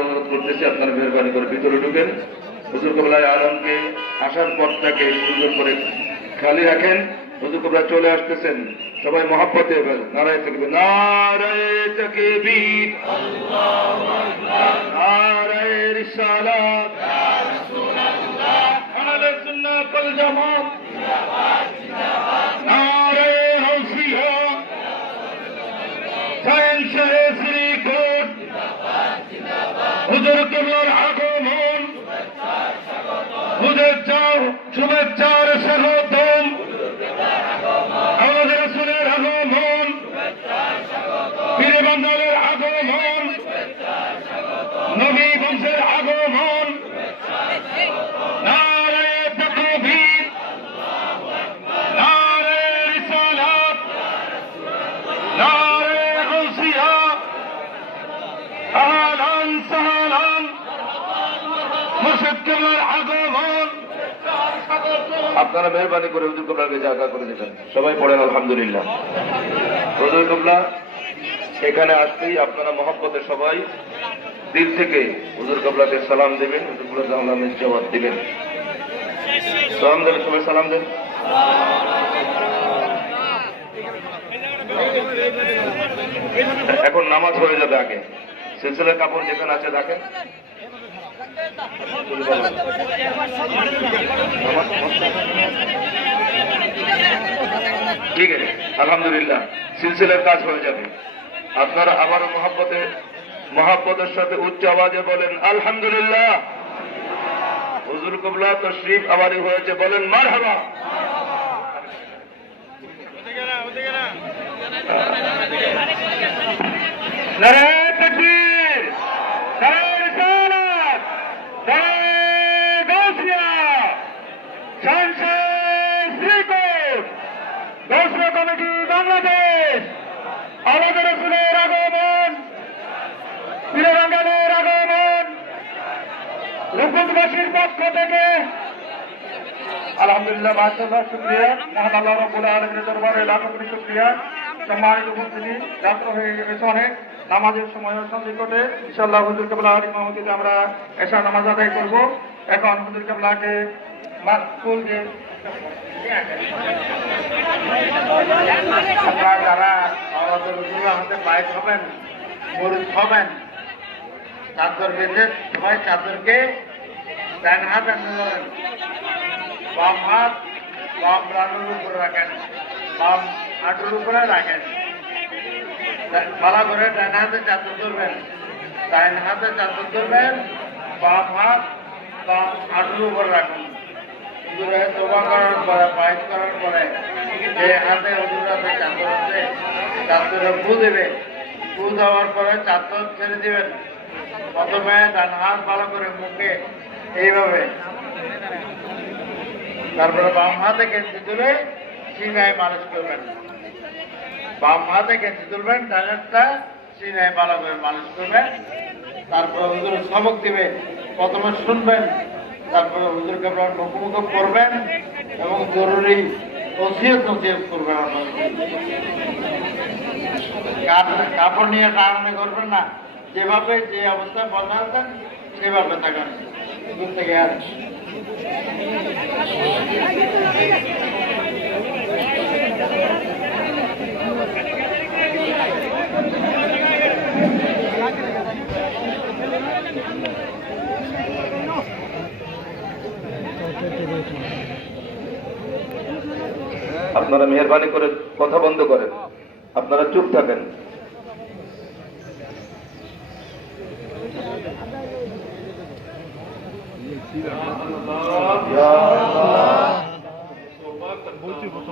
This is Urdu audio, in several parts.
অনুরোধ করতেছি আপনারা মেহরবানি করে ভিতরে ঢুকেন। হুজুর কেবলায় আলমকে আসার পথটাকে সুন্দর করে খালি রাখেন। হুজুর কেবলা চলে আসতেছেন, সবাই মহব্বতে নারায়ে তাকবীর, নারায়ে তাকবীর, আল্লাহু আকবার, নারায়ে রিসালাত, ইয়া রাসূলুল্লাহ, আহলে সুন্নাত ওয়াল জামাত জিন্দাবাদ জিন্দাবাদ, নারায়ে গাউসিয়া, শাহেনশাহে শ্রীকোট জিন্দাবাদ জিন্দাবাদ, হুজুর কেবলার আগমন, শুভেচ্ছার স্বাগতম, আমাদের রাসূলের আগমন, পীরে বান্দালের আগমন, নবী বংশের আগমন, নারায়ে তাকবীর, নারায়ে রিসালাত, নারায়ে গাউসিয়া, আহলান সাহলান, মুর্শিদ কেবলার আগমন। আপনারা মেহরবানি করে হুজুর কেবলাকে জায়গা করে দেবেন। সবাই পড়েন আলহামদুলিল্লাহ। হুজুর কেবলা এখানে আসতেই আপনারা মহব্বতে সবাই দিল থেকে হুজুর কেবলাকে সালাম দেবেন, হুজুর কেবলা সালামের জবাব দিবেন। সালাম দেবেন, সবাই সালাম দেন। এখন নামাজ হয়ে যাবে, আগে সিলসিলার কাপড় যেখানে আছে রাখেন। ঠিক আছে, আলহামদুলিল্লাহ সিলসিলার কাজ হয়ে যাবে। আপনারা আবারও মহব্বতের সাথে উচ্চ আওয়াজে বলেন আলহামদুলিল্লাহ। হুজুর কেবলা তশরিফ আবারই হয়েছে, বলেন মারহাবা। নারায়ে তাকবীর, নারায়ে রিসালাত, নারায়ে গাউসিয়া, শাহেনশাহে শ্রীকোট, গাউসিয়া কমিটি বাংলাদেশ, আমাদের রাসূলের আগমন, পীরে বাঙ্গালের আগমন, রূপগঞ্জবাসীর পক্ষ থেকে আলহামদুলিল্লাহ, মাশাআল্লাহ, শুকরিয়া। মহান আল্লাহ রাব্বুল আলামিনের দরবারে লাখ কোটি শুকরিয়া। সম্মানিত উপস্থিতি, রাত্র হয়ে গেছে অনেক, নামাজের সময় সন্নিকটে। ইনশাআল্লাহ হুজুর কেবলার ইমামতিতে আমরা এশা নামাজ আদায় করব। এখন হুজুর কেবলাকে মাসকুল যে আপনারা যারা আমাদের বাইক হবেন, মরুদ হবেন, চাদর বেঁধে সবাই চাদরকে ডান হাত ধরেন, বাম হাত বাম রানুর উপরে রাখেন, বাম হাঁটুর উপরে রাখেন, ভালো করে ডান হাতে চাদর ধরবেন, ডান হাতে চাদর ধরবেন, বাম হাত বাম হাঁটুর উপরে রাখুন। হুজুরে তোবা করার পরে, বাইক করার পরে যে হাতে হুজুর হাতে চাদর আছে, চাদরে ফু দেবে। ফু দেওয়ার পরে চাদর ছেড়ে দিবেন। প্রথমে ডান হাত ভালো করে মুখে এইভাবে, তারপরে বাম হাতে গেঞ্জি তুলে সিনায় মালিশ করবেন। বাম হাতে গেঞ্জি তুলবেন, ডান হাতটা সিনায় ভালো করে মালিশ করবেন। তারপরে হুজুর সবক দিবে, প্রথমে শুনবেন, তারপরে হুজুর কেবলার মুখোমুখি করবেন এবং জরুরি ওসিয়ত নসিহত করবেন। কাপড় নিয়ে টানাটানি করবেন না, যেভাবে যে অবস্থায় বসা আছেন সেভাবে থাকেন। দূর থেকে আর আপনারা মেহরবানি করে কথা বন্ধ করেন, আপনারা চুপ থাকেন।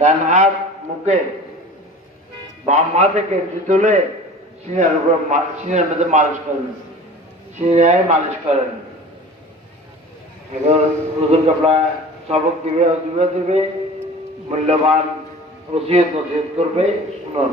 ডান হাত মুখে, বাম হাতে কেটে তুলে সিনার উপর সিনার মধ্যে মালিশ করেন, সিনায় মালিশ করেন। এবার হুজুর কাপড়া সবক দিবে, মূল্যবান ওসিয়ত নসিহত করবে, শুনুন।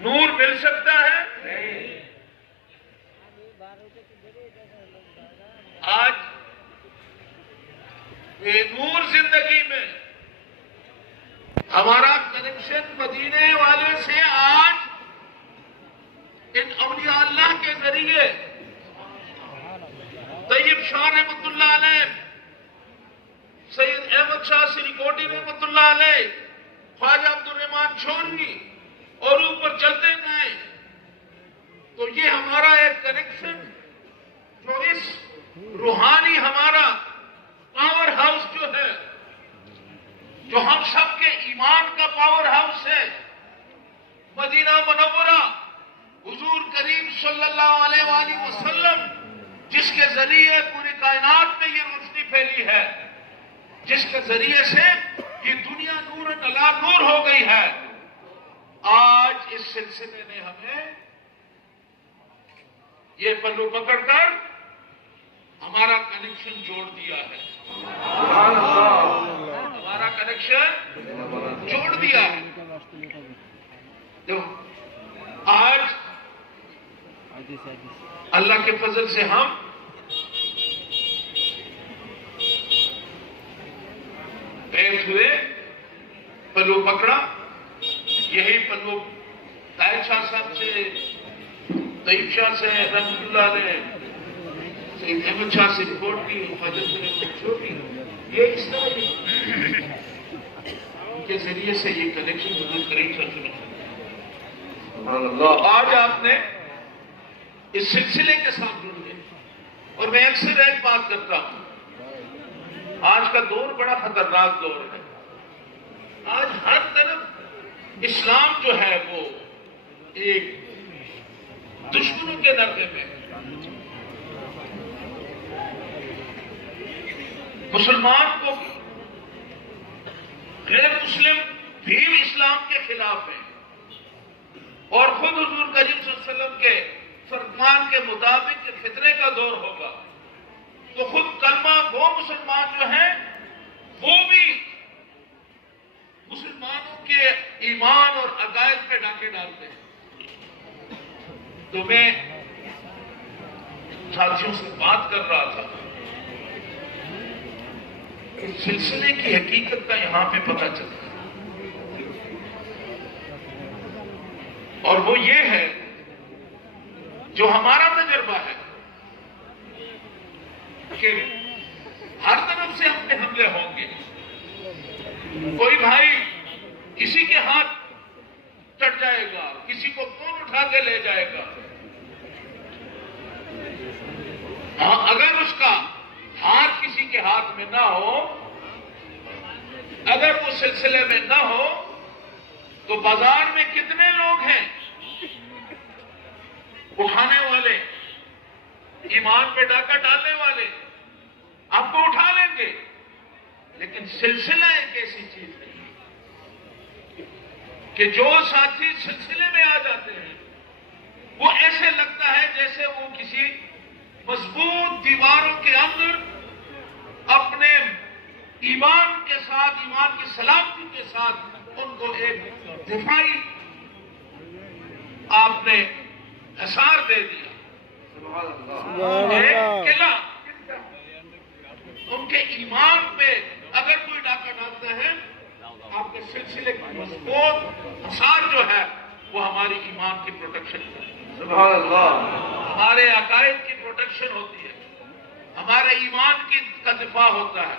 نور مل سکتا ہے؟ آج یہ نور زندگی میں ہمارا کنیکشن مدینے والے سے آج ان اولیاء اللہ کے ذریعے طیب شاہ رحمۃ اللہ علیہ، سید احمد شاہ سریکوٹی رحمۃ اللہ علیہ، خواجہ عبد الرحمان چھوڑی اور اوپر چلتے گئے، تو یہ ہمارا ایک کنیکشن جو اس روحانی ہمارا پاور ہاؤس جو ہے، جو ہم سب کے ایمان کا پاور ہاؤس ہے، مدینہ منورہ، حضور کریم صلی اللہ علیہ وآلہ وسلم، جس کے ذریعے پوری کائنات میں یہ روشنی پھیلی ہے، جس کے ذریعے سے یہ دنیا نور علی نور ہو گئی ہے، آج اس سلسلے نے ہمیں یہ پلو پکڑ کر ہمارا کنیکشن جوڑ دیا ہے، ہمارا کنیکشن جوڑ دیا ہے۔ تو آج اللہ کے فضل سے ہم بیٹھ ہوئے، پلو پکڑا، یہی پلو طاہر شاہ صاحب سے، طیب شاہ سے رحمۃ اللہ علیہ، سید احمد شاہ سے رپورٹ کی، خواجہ سے چھوٹی، یہ اس طرح ان کے ذریعے سے یہ کنیکشن حضور کریم صلی اللہ علیہ وسلم۔ آج آپ نے اس سلسلے کے ساتھ جڑ گئے، اور میں اکثر ایک بات کرتا ہوں، آج کا دور بڑا خطرناک دور ہے، آج ہر طرف اسلام جو ہے وہ ایک دشمنوں کے نرغے میں، مسلمان کو غیر مسلم بھی اسلام کے خلاف ہیں، اور خود حضور کریم صلی اللہ علیہ وسلم کے فرمان کے مطابق فتنے کا دور ہوگا تو خود کلمہ وہ مسلمان جو ہیں وہ بھی مسلمانوں کے ایمان اور عقائد پہ ڈاکے ڈالتے ہیں۔ تو میں ساتھیوں سے بات کر رہا تھا، اس سلسلے کی حقیقت کا یہاں پہ پتہ چلتا ہے، اور وہ یہ ہے جو ہمارا تجربہ ہے کہ ہر طرف سے ہم پہ حملے ہوں گے، کوئی بھائی کسی کے ہاتھ چڑھ جائے گا، کسی کو فون اٹھا کے لے جائے گا، اگر اس کا ہاتھ کسی کے ہاتھ میں نہ ہو، اگر وہ سلسلے میں نہ ہو، تو بازار میں کتنے لوگ ہیں اٹھانے والے، ایمان پہ ڈاکہ ڈالنے والے، آپ کو اٹھا لیں گے، لیکن سلسلہ ایک ایسی چیز نہیں کہ جو ساتھی سلسلے میں آ جاتے ہیں وہ ایسے لگتا ہے جیسے وہ کسی مضبوط دیواروں کے اندر اپنے ایمان کے ساتھ، ایمان کی سلامتی کے ساتھ ان کو ایک دفاعی آپ نے حصار دے دیا، ایک قلعہ، ان کے ایمان پہ اگر کوئی ڈاکہ ڈالتا ہے، آپ کے سلسلے کا مضبوط حصار جو ہے وہ ہماری ایمان کی پروٹیکشن ہے، سبحان اللہ، ہمارے عقائد کی پروٹیکشن ہوتی ہے، ہمارے ایمان کا دفاع ہوتا ہے۔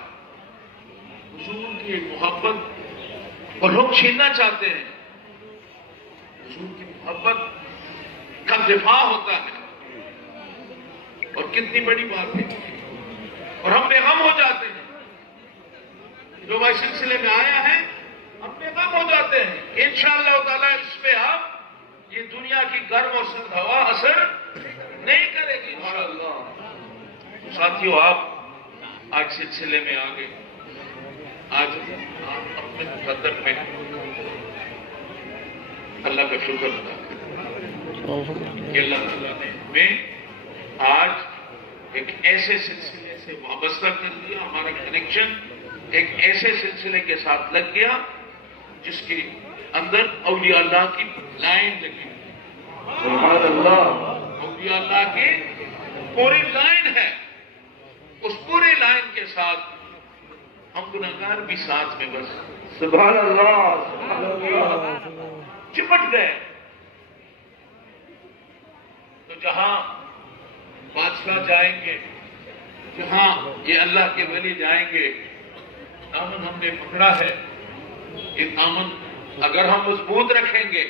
حضور کی محبت کو لوگ چھیننا چاہتے ہیں، حضور کی محبت کا دفاع ہوتا ہے، اور کتنی بڑی بات ہے، اور ہم بے غم ہو جاتے ہیں، جو بھائی سلسلے میں آیا ہے ہم بے غم ہو جاتے ہیں۔ انشاءاللہ تعالیٰ اس پہ آپ یہ دنیا کی گرم اور سرد ہوا اثر نہیں کرے گی انشاءاللہ۔ ساتھیوں، آپ آج سلسلے میں آگے، آج آپ اپنے مقدر میں اللہ کا شکر ادا کہ اللہ تعالیٰ نے ہمیں آج ایک ایسے سلسلے سے وابستہ کر دیا، ہمارا کنیکشن ایک ایسے سلسلے کے ساتھ لگ گیا جس کے اندر اولیاء اللہ کی لائن لگی سبحان اللہ. اولیاء اللہ کی پوری لائن ہے. اس پوری لائن کے ساتھ ہم گناہگار بھی ساتھ میں بس سبحان اللہ. سبحان اللہ. چپٹ گئے. تو جہاں بادشاہ جائیں گے، جہاں یہ اللہ کے ولی جائیں گے، دامن ہم نے پکڑا ہے، یہ دامن اگر ہم مضبوط رکھیں گے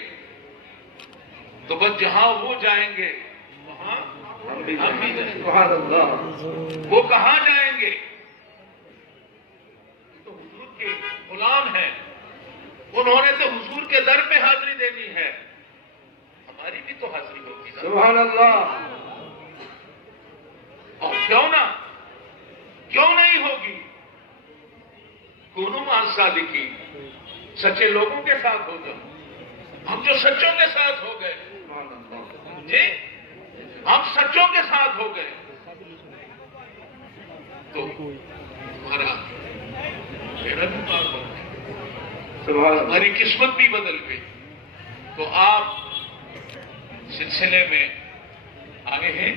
تو بس جہاں وہ جائیں گے وہاں ہم بھی جائیں. سبحان اللہ. وہ کہاں جائیں گے؟ تو حضور کے غلام ہیں، انہوں نے تو حضور کے در پہ حاضری دینی ہے، ہماری بھی تو حاضری ہوگی نا. سبحان اللہ. اور کیوں نہیں ہوگی؟ کونوا مع الصادقین، سچے لوگوں کے ساتھ ہو جاؤ. ہم جو سچوں کے ساتھ ہو گئے جی، ہم سچوں کے ساتھ ہو گئے تو ہمارا میرا بھی پار بن گیا، سبحان اللہ. ہماری قسمت بھی بدل گئی. تو آپ سلسلے میں آگے ہیں،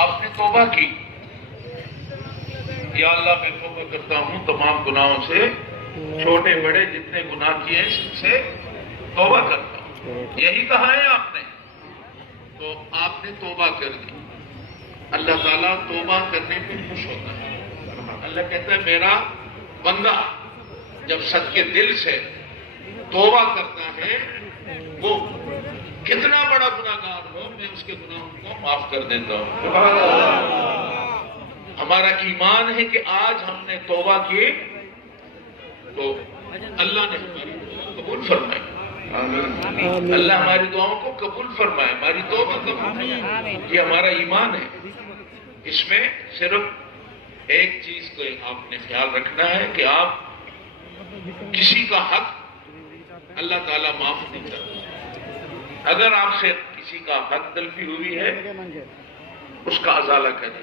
آپ نے توبہ کی، یا اللہ میں توبہ کرتا ہوں تمام گناہوں سے، چھوٹے بڑے جتنے گناہ کیے ہیں سب سے توبہ کرتا ہوں، یہی کہا ہے آپ نے. تو آپ نے توبہ کر دی. اللہ تعالیٰ توبہ کرنے پہ خوش ہوتا ہے. اللہ کہتا ہے میرا بندہ جب صدقے دل سے توبہ کرتا ہے، وہ کتنا بڑا گناہگار ہو میں اس کے گناہوں کو معاف کر دیتا ہوں. سبحان اللہ. ہمارا ایمان ہے کہ آج ہم نے توبہ کی تو اللہ نے ہماری قبول فرمائی. آمین. اللہ ہماری دعاؤں کو قبول فرمائے، ہماری توبہ قبول فرمائے. یہ ہمارا ایمان ہے. اس میں صرف ایک چیز کو آپ نے خیال رکھنا ہے کہ آپ کسی کا حق اللہ تعالیٰ معاف نہیں کرتا. اگر آپ سے کسی کا حق تلفی ہوئی ہے اس کا ازالہ کریں.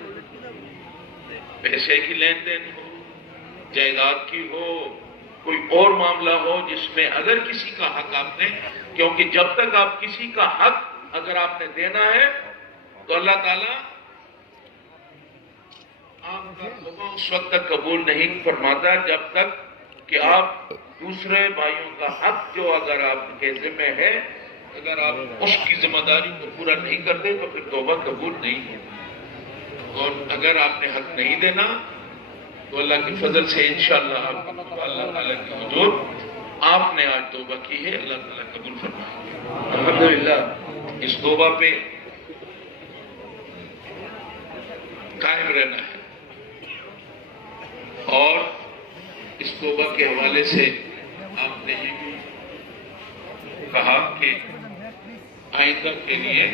پیسے کی لین دین ہو، جائیداد کی ہو، کوئی اور معاملہ ہو جس میں اگر کسی کا حق آپ نے، کیونکہ جب تک آپ کسی کا حق اگر آپ نے دینا ہے تو اللہ تعالیٰ آپ کا توبہ اس وقت تک قبول نہیں فرماتا جب تک کہ آپ دوسرے بھائیوں کا حق جو اگر آپ کے ذمہ ہے، اگر آپ اس کی ذمہ داری کو پورا نہیں کرتے تو پھر توبہ قبول نہیں ہے. اور اگر آپ نے حق نہیں دینا تو اللہ کے فضل سے انشاءاللہ آپ کو توبہ اللہ تعالیٰ کی حضور آپ نے آج توبہ کی ہے، اللہ تعالیٰ قبول فرمائے. الحمدللہ. اس توبہ پہ قائم رہنا ہے. اور اس توبہ کے حوالے سے آپ نے یہ بھی کہا کہ آئندہ کے لیے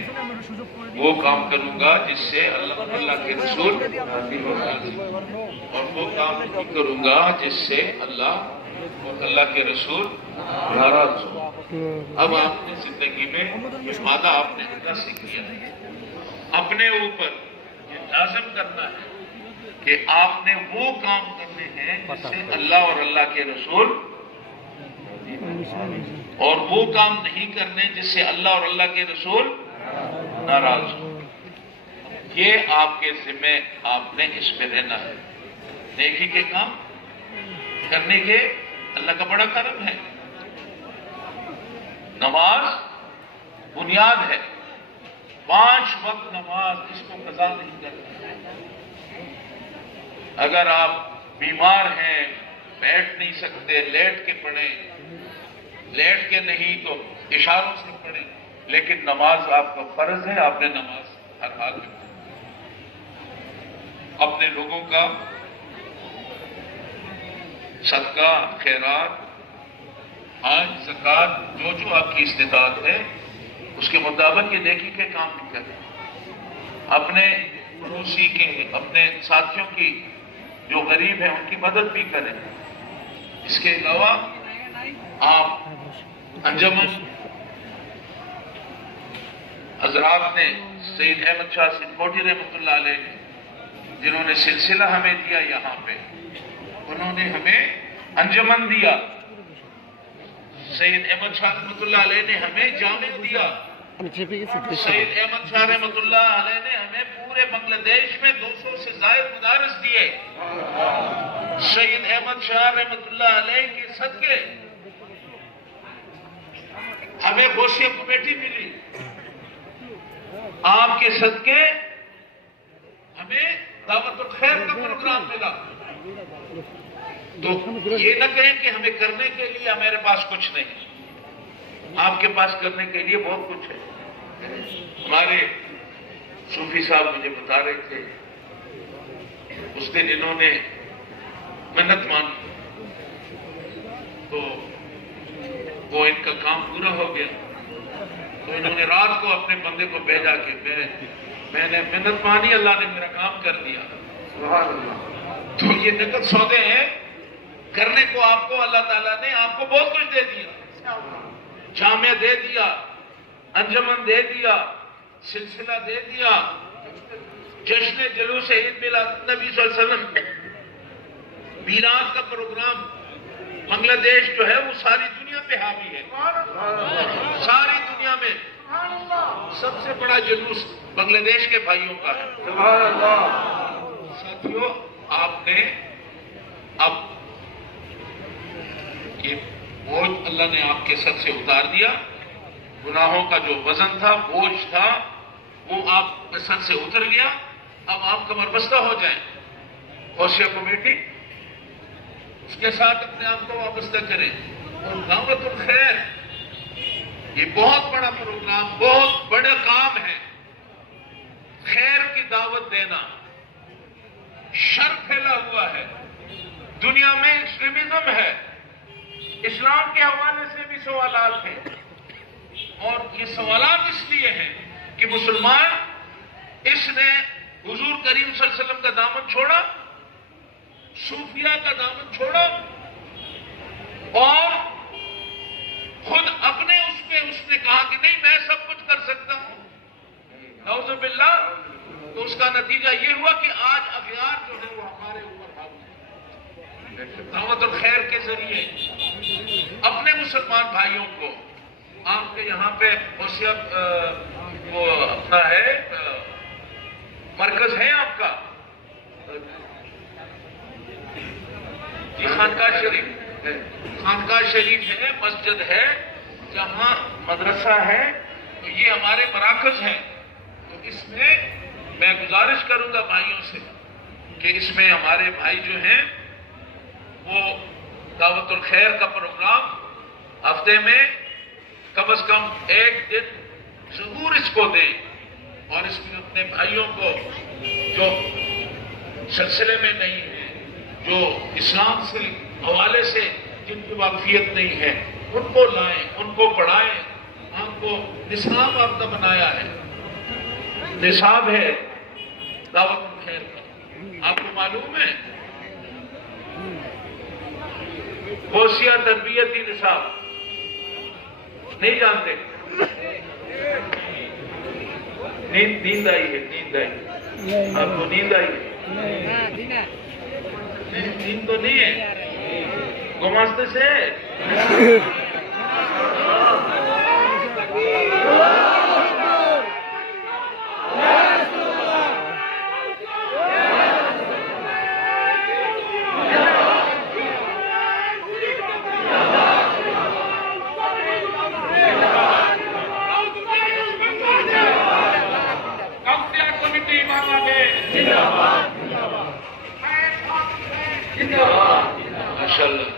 وہ کام کروں گا جس سے اللہ کے رسول راضی ہو جائے، اور وہ کام نہیں کروں گا جس سے اللہ اور اللہ کے رسول ناراض ہو. اب آپ نے زندگی میں یہ وعدہ آپ نے اللہ سے کیا ہے، اپنے اوپر یہ لازم کرنا ہے کہ آپ نے وہ کام کرنے ہیں جس سے اللہ اور اللہ کے رسول، اور وہ کام نہیں کرنے جس سے اللہ اور اللہ کے رسول ناراض ہو. یہ آپ کے ذمہ، آپ نے اس پہ رہنا ہے. نیکی کے کام کرنے کے اللہ کا بڑا کرم ہے. نماز بنیاد ہے، 5 وقت نماز اس کو قضا نہیں کرنا. اگر آپ بیمار ہیں، بیٹھ نہیں سکتے، لیٹ کے پڑھیں، لیٹ کے نہیں تو اشاروں سے پڑھیں، لیکن نماز آپ کا فرض ہے. آپ نے نماز ہر حال میں اپنے لوگوں کا صدقہ، خیرات، حج، زکات، جو آپ کی استطاعت ہے اس کے مطابق یہ نیکی کے کام بھی کریں. اپنے پڑوسی کے، اپنے ساتھیوں کی جو غریب ہیں ان کی مدد بھی کریں. اس کے علاوہ آپ انجمن حضرات نے، سید احمد شاہ سنگوٹی رحمۃ اللہ علیہ نے، جنہوں نے سلسلہ ہمیں دیا یہاں پہ، انہوں نے ہمیں انجمن دیا. سید احمد شاہ رحمۃ اللہ علیہ نے ہمیں جامع دیا. سید احمد شاہ رحمۃ اللہ علیہ نے ہمیں پورے بنگلہ دیش میں 200 سے زائد مدارس دیے. سید احمد شاہ رحمۃ اللہ علیہ کے صدقے ہمیں غوثیہ کمیٹی ملی. آپ کے صدقے ہمیں دعوت الخیر کا پروگرام ملا. تو یہ نہ کہیں کہ ہمیں کرنے کے لیے ہمارے پاس کچھ نہیں. آپ کے پاس کرنے کے لیے بہت کچھ ہے. ہمارے صوفی صاحب مجھے بتا رہے تھے اس دن انہوں نے منت مانگی تو وہ ان کا کام پورا ہو گیا. تو انہوں نے رات کو اپنے بندے کو بھیجا کہ میں نے منت مانی, اللہ نے میرا کام کر دیا. تو یہ نقد سودے ہیں. کرنے کو آپ کو اللہ تعالیٰ نے آپ کو بہت کچھ دے دیا. جامعہ دے دیا, انجمن دے دیا, سلسلہ دے دیا, جشن جلوس عید میلاد نبی صلی اللہ علیہ وسلم, میلاد کا پروگرام. بنگلہ دیش جو ہے وہ ساری دنیا پہ حاوی ہے. ساری دنیا میں سب سے بڑا جلوس بنگلہ دیش کے بھائیوں کا ہے. ساتھیوں, آپ نے اب یہ بوجھ اللہ نے آپ کے سر سے اتار دیا. گناہوں کا جو وزن تھا, بوجھ تھا, وہ آپ کے سر سے اتر گیا. اب آپ کمر بستہ ہو جائیں. غوثیہ کمیٹی اس کے ساتھ اپنے آپ کو وابستہ کریں. اور دعوت الخیر یہ بہت بڑا پروگرام, بہت بڑا کام ہے. خیر کی دعوت دینا. شر پھیلا ہوا ہے دنیا میں, ایکسٹریمزم ہے. اسلام کے حوالے سے بھی سوالات ہیں, اور یہ سوالات اس لیے ہیں کہ مسلمان اس نے حضور کریم صلی اللہ علیہ وسلم کا دامن چھوڑا, صوفیہ کا دامن چھوڑا, اور خود اپنے اس نے کہا کہ نہیں میں سب کچھ کر سکتا ہوں. نعوذ باللہ. تو اس کا نتیجہ یہ ہوا کہ آج اغیار جو ہے وہ ہمارے اوپر حاوی ہے. دعوت الخیر کے ذریعے اپنے مسلمان بھائیوں کو, آپ کے یہاں پہ غوثیہ وہ اپنا ہے مرکز ہے آپ کا, یہ خانقاہ شریف ہے. خانقاہ شریف ہے, مسجد ہے, جہاں مدرسہ ہے. تو یہ ہمارے مراکز ہیں. تو اس میں میں گزارش کروں گا بھائیوں سے کہ اس میں ہمارے بھائی جو ہیں وہ دعوت الخیر کا پروگرام ہفتے میں کم از کم 1 دن ضرور اس کو دیں. اور اس میں اپنے بھائیوں کو جو سلسلے میں نہیں ہیں, جو اسلام سے حوالے سے جن کی واقفیت نہیں ہے, ان کو لائیں, ان کو پڑھائیں. آپ کو نصاب آپ کا بنایا ہے, نصاب ہے دعوت الخیر کا. آپ کو معلوم ہے غوثیہ تربیتی نصاب نہیں جانتے؟ نیند آئی ہے, نیند آئی. آپ کو نیند آئی ہے؟ نیند تو نہیں ہے, گماستے سے.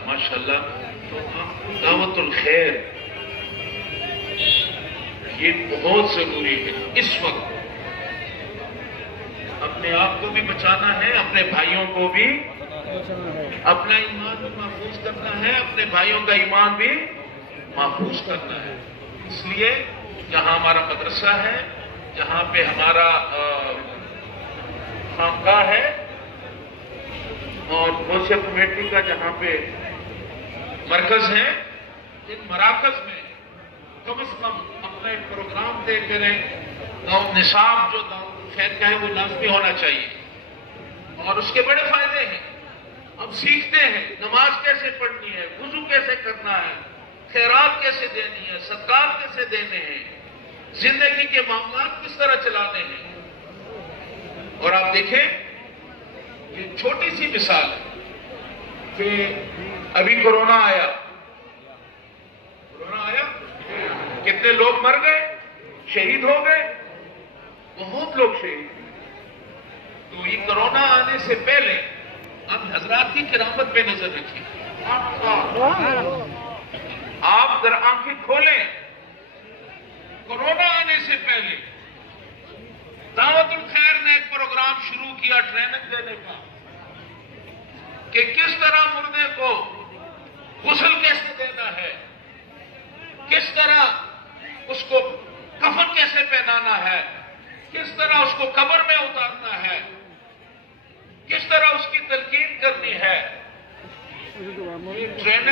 ماشاءاللہ. دعوت الخیر یہ بہت ضروری ہے اس وقت. اپنے آپ کو بھی بچانا ہے, اپنے بھائیوں کو بھی, اپنا ایمان بھی محفوظ کرنا ہے, اپنے بھائیوں کا ایمان بھی محفوظ کرنا ہے. اس لیے جہاں ہمارا مدرسہ ہے, جہاں پہ ہمارا خانقاہ ہے, اور غوثیہ کمیٹی کا جہاں پہ مرکز ہے, ان مراکز میں کم از کم اپنا ایک پروگرام دے کریں. نصاب جو دعوت الخیر کا ہے وہ لازمی ہونا چاہیے, اور اس کے بڑے فائدے ہیں. اب سیکھتے ہیں نماز کیسے پڑھنی ہے, وضو کیسے کرنا ہے, خیرات کیسے دینی ہے، صدقات کیسے دینے ہیں، زندگی کے معاملات کس طرح چلانے ہیں۔ اور آپ دیکھیں، یہ چھوٹی سی مثال ہے کہ ابھی کورونا آیا، کتنے لوگ مر گئے، شہید ہو گئے، بہت لوگ شہید ہوئے۔ تو یہ کورونا آنے سے پہلے آپ حضرات کی کرامت پہ نظر رکھیں، آپ ذرا آنکھیں کھولیں۔ کورونا آنے سے پہلے دعوت الخیر نے ایک پروگرام شروع کیا ٹریننگ دینے کا کہ کس طرح مردے کو غسل کیسے دینا ہے، کس طرح اس کو کفن کیسے پہنانا ہے، کس طرح اس کو قبر میں اتارنا ہے، کس طرح اس کی تلقین کرنی ہے۔ ٹریننگ